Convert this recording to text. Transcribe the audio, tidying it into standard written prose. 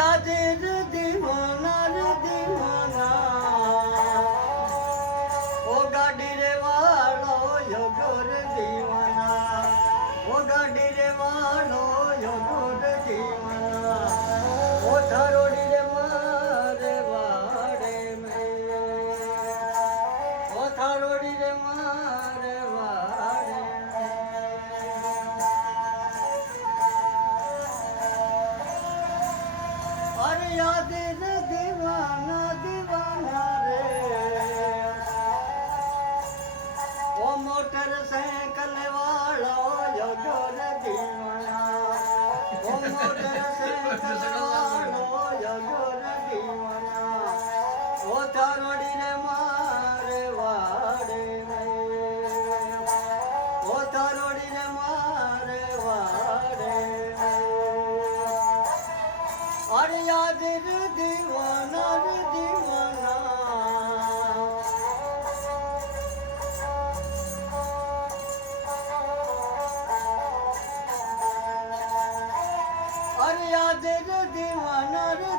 यादेर दीवानार दीवाना ओ गाड़ी रे वालो यो गोर दीवाना ओ गाड़ी रे वालो यो गोर दीवाना ओ थारोड़ी रे मारे वाड़े में ओ थारोड़ी रे मारे वाड़े अरे यादेर दीवाना दीवाना रे ओ मोटर साइकिल वालो यो गोर दीवाना ओ मोटर साइकिल वालो यो गोर दीवाना ओ थारोड़ी रे मारे वाड़े में ओ थारोड़ी रे मारे वाड़े अरे यादेर दीवाना रे दीवाना अरे यादेर दीवाना रे